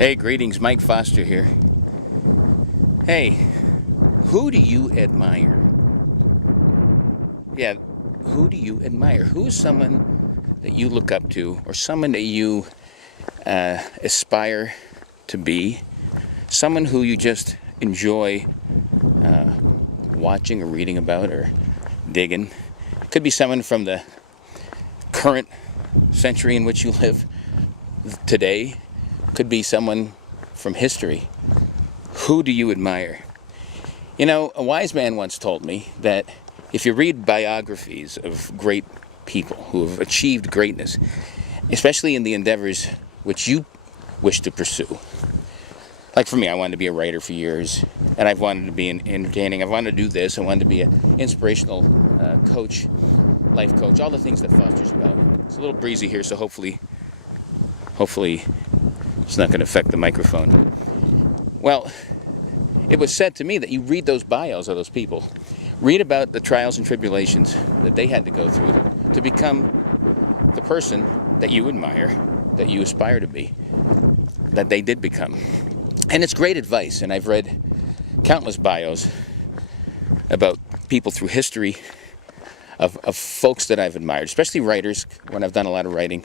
Hey, greetings, Mike Foster here. Hey, who do you admire? Yeah, who do you admire? Who is someone that you look up to, or someone that you aspire to be? Someone who you just enjoy watching or reading about or digging? Could be someone from the current century in which you live today. Could be someone from history. Who do you admire? You know, a wise man once told me that if you read biographies of great people who have achieved greatness, especially in the endeavors which you wish to pursue, like for me, I wanted to be a writer for years, and I've wanted to be entertaining. I've wanted to do this. I wanted to be an inspirational coach, life coach, all the things that Foster's about. It's a little breezy here, so hopefully it's not going to affect the microphone. Well, it was said to me that you read those bios of those people, read about the trials and tribulations that they had to go through to become the person that you admire, that you aspire to be, that they did become. And it's great advice, and I've read countless bios about people through history of folks that I've admired, especially writers, when I've done a lot of writing,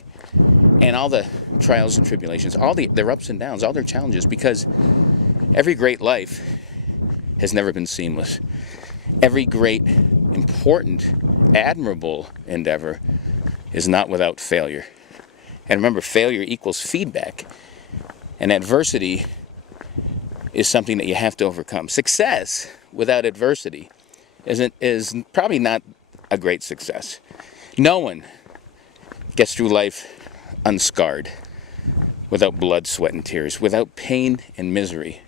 and all the trials and tribulations, all their ups and downs, all their challenges, because every great life has never been seamless. Every great, important, admirable endeavor is not without failure. And remember, failure equals feedback. And adversity is something that you have to overcome. Success without adversity is probably not a great success. No one gets through life unscarred, without blood, sweat, and tears, without pain and misery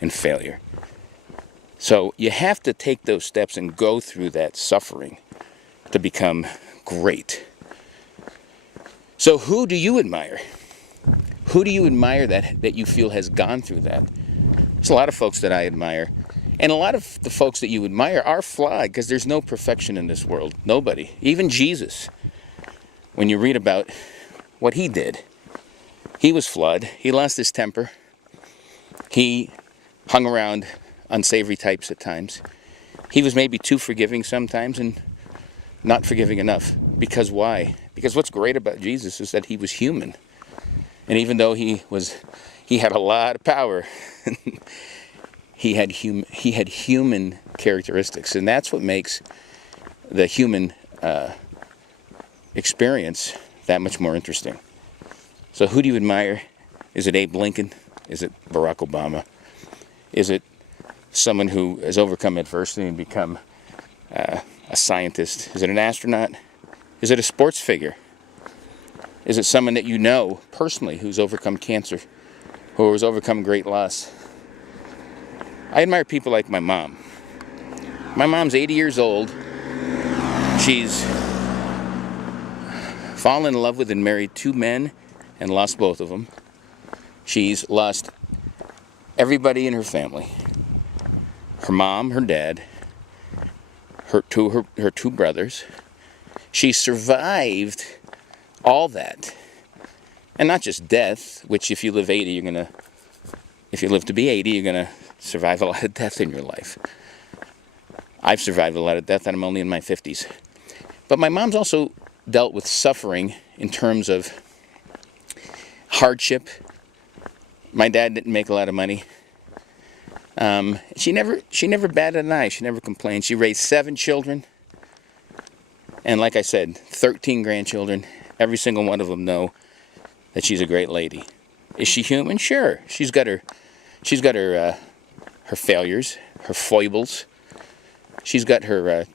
and failure. So you have to take those steps and go through that suffering to become great. So who do you admire? Who do you admire that you feel has gone through that? There's a lot of folks that I admire. And a lot of the folks that you admire are flawed, because there's no perfection in this world. Nobody. Even Jesus. When you read about what he did, he was flawed. He lost his temper. He hung around unsavory types at times. He was maybe too forgiving sometimes and not forgiving enough. Because why? Because what's great about Jesus is that he was human. And even though he had a lot of power, he had human characteristics. And that's what makes the human experience that much more interesting. So who do you admire? Is it Abe Lincoln? Is it Barack Obama? Is it someone who has overcome adversity and become a scientist? Is it an astronaut? Is it a sports figure? Is it someone that you know personally who's overcome cancer, who has overcome great loss? I admire people like my mom. My mom's 80 years old. She's fallen in love with and married two men and lost both of them. She's lost everybody in her family. Her mom, her dad, her two brothers. She survived all that. And not just death, which if you live 80, if you live to be 80, you're going to survive a lot of death in your life. I've survived a lot of death, and I'm only in my 50s. But my mom's also dealt with suffering in terms of hardship. My dad didn't make a lot of money. She never batted an eye. She never complained. She raised 7 children. And like I said, 13 grandchildren. Every single one of them know that she's a great lady. Is she human? Sure. She's got her failures, her foibles. She's got her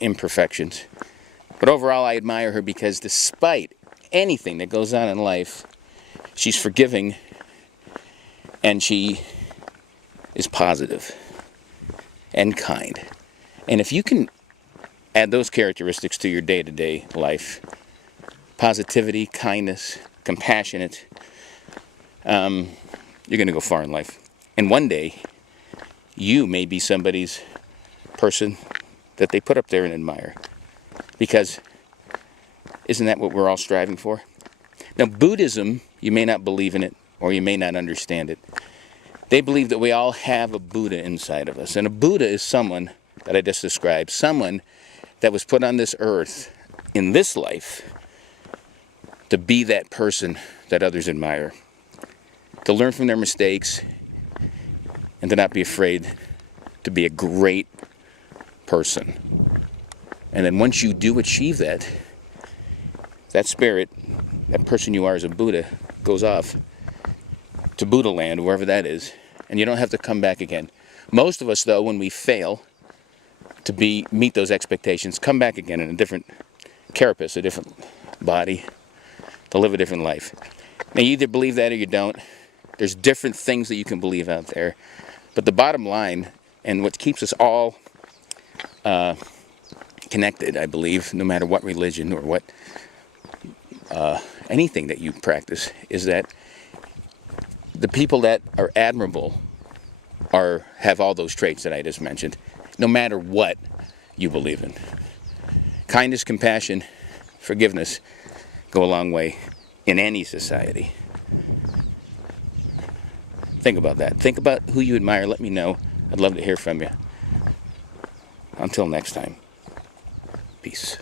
imperfections. But overall, I admire her because despite anything that goes on in life, she's forgiving and she is positive and kind. And if you can add those characteristics to your day-to-day life, positivity, kindness, compassionate, you're going to go far in life. And one day, you may be somebody's person that they put up there and admire. Because isn't that what we're all striving for? Now, Buddhism, you may not believe in it, or you may not understand it. They believe that we all have a Buddha inside of us. And a Buddha is someone that I just described, someone that was put on this earth in this life to be that person that others admire, to learn from their mistakes, and to not be afraid to be a great person. And then once you do achieve that, that spirit, that person you are as a Buddha, goes off to Buddha land, wherever that is, and you don't have to come back again. Most of us, though, when we fail to meet those expectations, come back again in a different carapace, a different body, to live a different life. Now, you either believe that or you don't. There's different things that you can believe out there. But the bottom line, and what keeps us all connected, I believe, no matter what religion or what anything that you practice, is that the people that are admirable have all those traits that I just mentioned, no matter what you believe in. Kindness, compassion, forgiveness go a long way in any society. Think about that. Think about who you admire. Let me know. I'd love to hear from you. Until next time, peace.